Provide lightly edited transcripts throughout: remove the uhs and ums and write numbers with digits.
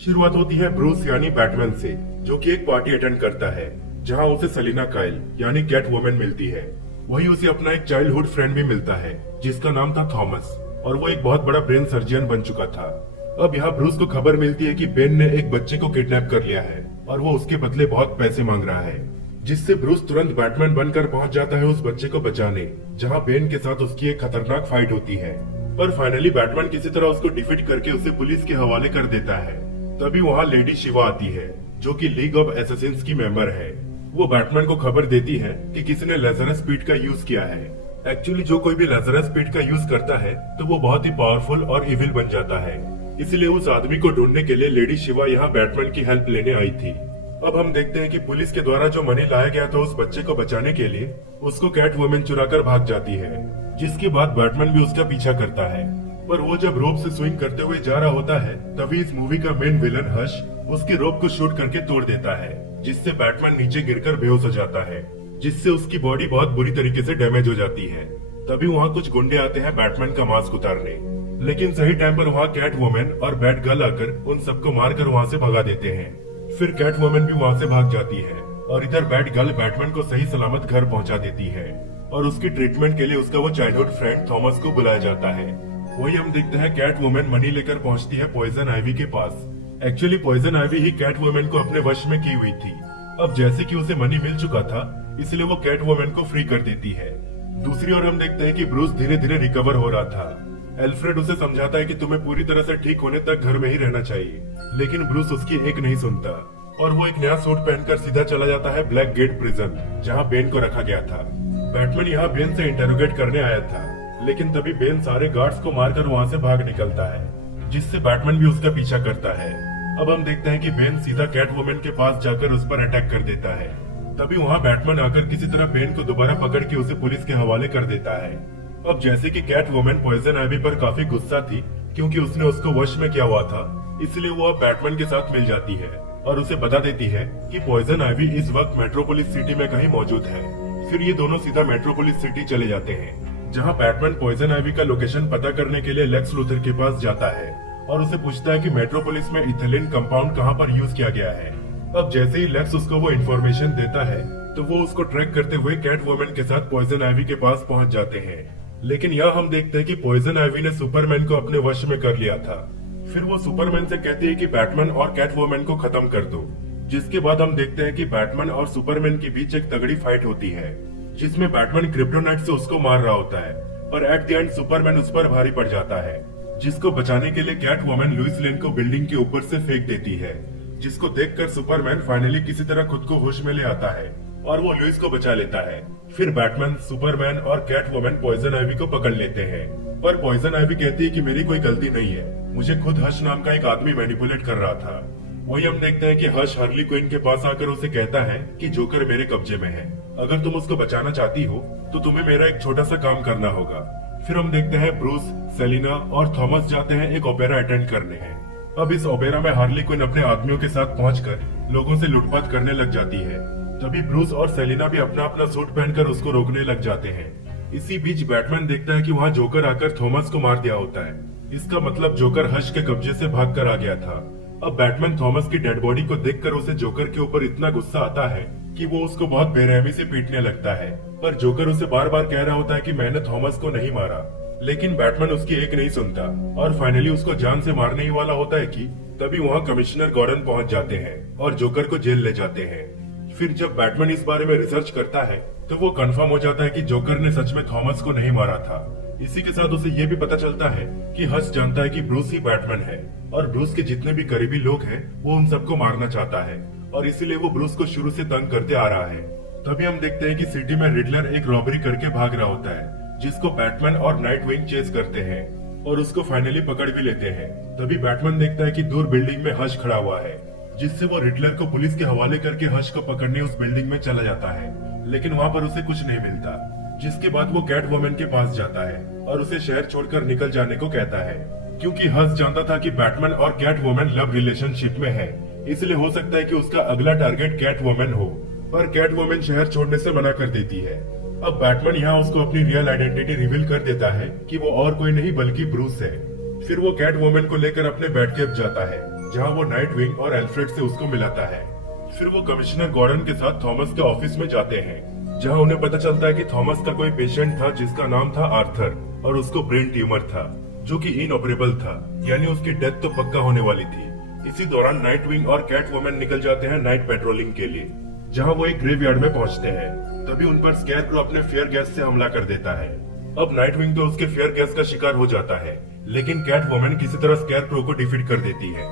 शुरुआत होती है ब्रूस यानी बैटमैन से, जो कि एक पार्टी अटेंड करता है जहां उसे सेलिना काइल यानी कैट वुमन मिलती है। वही उसे अपना एक चाइल्डहुड फ्रेंड भी मिलता है जिसका नाम था थॉमस, और वो एक बहुत बड़ा ब्रेन सर्जन बन चुका था। अब यहाँ ब्रूस को खबर मिलती है कि बेन ने एक बच्चे को किडनैप कर लिया है और वो उसके बदले बहुत पैसे मांग रहा है, जिससे ब्रूस तुरंत बैटमैन बनकर पहुंच जाता है उस बच्चे को बचाने, जहां बेन के साथ उसकी एक खतरनाक फाइट होती है। पर फाइनली बैटमैन किसी तरह उसको डिफीट करके उसे पुलिस के हवाले कर देता है। तभी वहाँ लेडी शिवा आती है, जो कि लीग ऑफ एसेसिन्स की मेंबर है। वो बैटमैन को खबर देती है कि किसी ने लेजरस पीट का यूज किया है। एक्चुअली जो कोई भी लेजरस पीट का यूज करता है तो वो बहुत ही पावरफुल और इविल बन जाता है। इसलिए उस आदमी को ढूंढने के लिए लेडी शिवा यहाँ बैटमैन की हेल्प लेने आई थी। अब हम देखते हैं कि पुलिस के द्वारा जो मनी लाया गया था उस बच्चे को बचाने के लिए, उसको कैट वुमन चुरा कर भाग जाती है, जिसके बाद बैटमैन भी उसका पीछा करता है। पर वो जब रोप से स्विंग करते हुए जा रहा होता है, तभी इस मूवी का मेन विलन हश उसके रोप को शूट करके तोड़ देता है, जिससे बैटमैन नीचे गिरकर बेहोश हो जाता है, जिससे उसकी बॉडी बहुत बुरी तरीके से डैमेज हो जाती है। तभी वहाँ कुछ गुंडे आते हैं बैटमैन का मास्क उतारने, लेकिन सही टाइम पर वहाँ कैट वुमन और बैट गर्ल आकर उन सबको मारकर वहाँ से भगा देते हैं। फिर कैट वुमन भी वहाँ से भाग जाती है और इधर बैट गर्ल बैटमैन को सही सलामत घर पहुँचा देती है और उसकी ट्रीटमेंट के लिए उसका वो चाइल्डहुड फ्रेंड थॉमस को बुलाया जाता है। वही हम देखते हैं कैट वुमन मनी लेकर पहुंचती है पॉइजन आइवी के पास। एक्चुअली पॉइजन आइवी ही कैट वुमन को अपने वश में की हुई थी। अब जैसे कि उसे मनी मिल चुका था, इसलिए वो कैट वुमन को फ्री कर देती है। दूसरी ओर हम देखते हैं कि ब्रूस धीरे धीरे रिकवर हो रहा था। एल्फ्रेड उसे समझाता है कि तुम्हें पूरी तरह से ठीक होने तक घर में ही रहना चाहिए, लेकिन ब्रूस उसकी एक नहीं सुनता और वो एक नया सूट पहनकर सीधा चला जाता है ब्लैक गेट प्रिजन, जहाँ बेन को रखा गया था। बैटमैन यहाँ बेन से इंटेरोगेट करने आया था, लेकिन तभी बेन सारे गार्ड्स को मारकर वहाँ से भाग निकलता है, जिससे बैटमैन भी उसका पीछा करता है। अब हम देखते हैं कि बेन सीधा कैट वुमन के पास जाकर उस पर अटैक कर देता है। तभी वहाँ बैटमैन आकर किसी तरह बेन को दोबारा पकड़ के उसे पुलिस के हवाले कर देता है। अब जैसे कि कैट वुमन पॉइजन आइवी पर काफी गुस्सा थी क्योंकि उसने उसको वश में किया हुआ था, इसलिए वो अब बैटमैन के साथ मिल जाती है और उसे बता देती है कि पॉइजन आइवी इस वक्त मेट्रोपोलिस सिटी में कहीं मौजूद है। फिर ये दोनों सीधा मेट्रोपोलिस सिटी चले जाते हैं, जहाँ बैटमैन पॉइजन आइवी का लोकेशन पता करने के लिए लेक्स लूथर के पास जाता है और उसे पूछता है कि मेट्रोपोलिस में इथिलीन कंपाउंड कहाँ पर यूज किया गया है। अब जैसे ही लेक्स उसको वो इन्फॉर्मेशन देता है तो वो उसको ट्रैक करते हुए कैट वुमन के साथ पॉइजन आइवी के पास पहुंच जाते हैं। लेकिन यहाँ हम देखते हैं कि पॉइजन आइवी ने सुपरमैन को अपने वश में कर लिया था। फिर वो सुपरमैन से कहती है कि बैटमैन और कैट वुमन को खत्म कर दो, जिसके बाद हम देखते हैं कि बैटमैन और सुपरमैन के बीच एक तगड़ी फाइट होती है, जिसमें बैटमैन क्रिप्टोनाइट से उसको मार रहा होता है, पर एट द एंड सुपरमैन उस पर भारी पड़ जाता है, जिसको बचाने के लिए कैट वुमन लुइस लेन को बिल्डिंग के ऊपर से फेंक देती है, जिसको देखकर सुपरमैन फाइनली किसी तरह खुद को होश में ले आता है और वो लुइस को बचा लेता है। फिर बैटमैन, सुपरमैन और कैट वुमन पॉइजन आइवी को पकड़ लेते हैं, पर पॉइजन आइवी कहती है कि मेरी कोई गलती नहीं है, मुझे खुद हश नाम का एक आदमी मैनिपुलेट कर रहा था। वही हम देखते हैं कि हश हार्ली क्विन के पास आकर उसे कहता है कि जोकर मेरे कब्जे में है, अगर तुम उसको बचाना चाहती हो तो तुम्हें मेरा एक छोटा सा काम करना होगा। फिर हम देखते हैं ब्रूस, सेलिना और थॉमस जाते हैं एक ओपेरा अटेंड करने हैं। अब इस ओपेरा में हार्ली क्विन अपने आदमियों के साथ पहुंचकर लोगों से लूटपाट करने लग जाती है। तभी ब्रूस और सेलिना भी अपना अपना सूट पहनकर उसको रोकने लग जाते हैं। इसी बीच बैटमैन देखता है कि वहाँ जोकर आकर थॉमस को मार दिया होता है। इसका मतलब जोकर हश के कब्जे से भाग कर आ गया था। अब बैटमैन थॉमस की डेड बॉडी को देखकर उसे जोकर के ऊपर इतना गुस्सा आता है कि वो उसको बहुत बेरहमी से पीटने लगता है, पर जोकर उसे बार बार कह रहा होता है कि मैंने थॉमस को नहीं मारा, लेकिन बैटमैन उसकी एक नहीं सुनता और फाइनली उसको जान से मारने ही वाला होता है कि तभी वहाँ कमिश्नर गॉर्डन पहुँच जाते हैं और जोकर को जेल ले जाते हैं। फिर जब बैटमैन इस बारे में रिसर्च करता है तो वो कंफर्म हो जाता है कि जोकर ने सच में थॉमस को नहीं मारा था। इसी के साथ उसे ये भी पता चलता है कि हश जानता है कि ब्रूस ही बैटमैन है और ब्रूस के जितने भी करीबी लोग हैं वो उन सबको मारना चाहता है और इसीलिए वो ब्रूस को शुरू से तंग करते आ रहा है। तभी हम देखते हैं कि सिटी में रिडलर एक रॉबरी करके भाग रहा होता है, जिसको बैटमैन और नाइट विंग चेस करते हैं और उसको फाइनली पकड़ भी लेते हैं। तभी बैटमैन देखता है कि दूर बिल्डिंग में हश खड़ा हुआ है, जिससे वो रिडलर को पुलिस के हवाले करके हश को पकड़ने उस बिल्डिंग में चला जाता है, लेकिन वहाँ पर उसे कुछ नहीं मिलता, जिसके बाद वो कैट वुमन के पास जाता है और उसे शहर छोड़कर निकल जाने को कहता है, क्योंकि हश जानता था कि बैटमैन और कैट वुमन लव रिलेशनशिप में है, इसलिए हो सकता है कि उसका अगला टारगेट कैट वुमन हो, पर कैट वुमन शहर छोड़ने से मना कर देती है। अब बैटमैन यहाँ उसको अपनी रियल आइडेंटिटी रिवील कर देता है कि वो और कोई नहीं बल्कि ब्रूस है। फिर वो कैट वुमन को लेकर अपने बैटकैप जाता है जहाँ वो नाइट विंग और एल्फ्रेड से उसको मिलाता है। फिर वो कमिश्नर गॉर्डन के साथ थॉमस के ऑफिस में जाते हैं, जहाँ उन्हें पता चलता है कि थॉमस का कोई पेशेंट था जिसका नाम था आर्थर और उसको ब्रेन ट्यूमर था जो कि इनऑपरेबल था, यानी उसकी डेथ तो पक्का होने वाली थी। इसी दौरान नाइट विंग और कैट वुमन निकल जाते हैं नाइट पेट्रोलिंग के लिए, जहाँ वो एक ग्रेवयार्ड में पहुंचते हैं। तभी उन पर स्केरक्रो अपने फेयर गैस से हमला कर देता है। अब नाइट विंग तो उसके फेयर गैस का शिकार हो जाता है, लेकिन कैट वुमन किसी तरह स्केरक्रो को डिफीट कर देती है।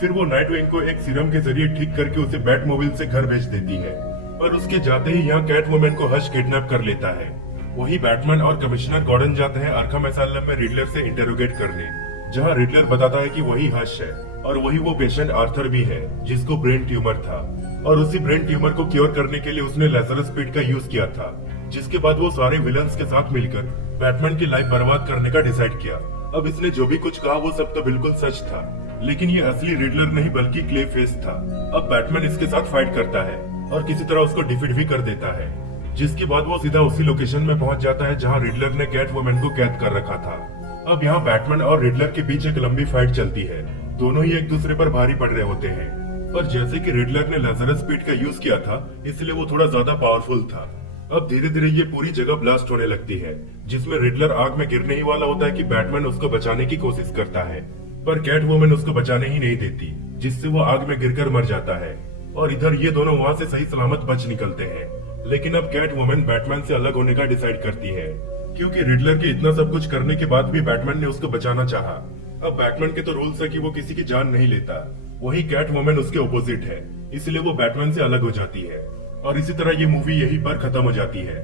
फिर वो नाइट विंग को एक सीरम के जरिए ठीक करके उसे बैटमोबाइल से घर भेज देती है, और उसके जाते ही यहाँ कैट वुमन को हश किडनैप कर लेता है। वही बैटमैन और कमिश्नर गॉर्डन जाते हैं आर्खम एसाइलम में रिडलर से इंटेरोगेट करने, जहाँ रिडलर बताता है कि वही हश है और वही वो पेशेंट आर्थर भी है जिसको ब्रेन ट्यूमर था, और उसी ब्रेन ट्यूमर को क्योर करने के लिए उसने लेजरस पिट का यूज किया था। जिसके बाद वो सारे विलन्स के साथ मिलकर बैटमैन की लाइफ बर्बाद करने का डिसाइड किया। अब इसने जो भी कुछ कहा वो सब तो बिल्कुल सच था, लेकिन ये असली रिडलर नहीं बल्कि क्ले फेस था। अब बैटमैन इसके साथ फाइट करता है और किसी तरह उसको डिफीट भी कर देता है, जिसके बाद वो सीधा उसी लोकेशन में पहुंच जाता है जहां रिडलर ने कैट वुमन को कैद कर रखा था। अब यहाँ बैटमैन और रिडलर के बीच एक लंबी फाइट चलती है। दोनों ही एक दूसरे पर भारी पड़ रहे होते हैं, पर जैसे कि रिडलर ने लेजरस पिट का यूज किया था इसलिए वो थोड़ा ज्यादा पावरफुल था। अब धीरे धीरे ये पूरी जगह ब्लास्ट होने लगती है, जिसमें रिडलर आग में गिरने ही वाला होता है कि बैटमैन उसको बचाने की कोशिश करता है, पर कैट वुमन उसको बचाने ही नहीं देती, जिससे वो आग में गिरकर मर जाता है। और इधर ये दोनों वहाँ से सही सलामत बच निकलते हैं। लेकिन अब कैट वुमन बैटमैन से अलग होने का डिसाइड करती है, क्योंकि रिडलर के इतना सब कुछ करने के बाद भी बैटमैन ने उसको बचाना चाहा। अब बैटमैन के तो रूल्स है कि वो किसी की जान नहीं लेता, वही कैट वुमन उसके ऑपोजिट है, इसलिए वो बैटमैन से अलग हो जाती है। और इसी तरह ये मूवी यहीं पर खत्म हो जाती है।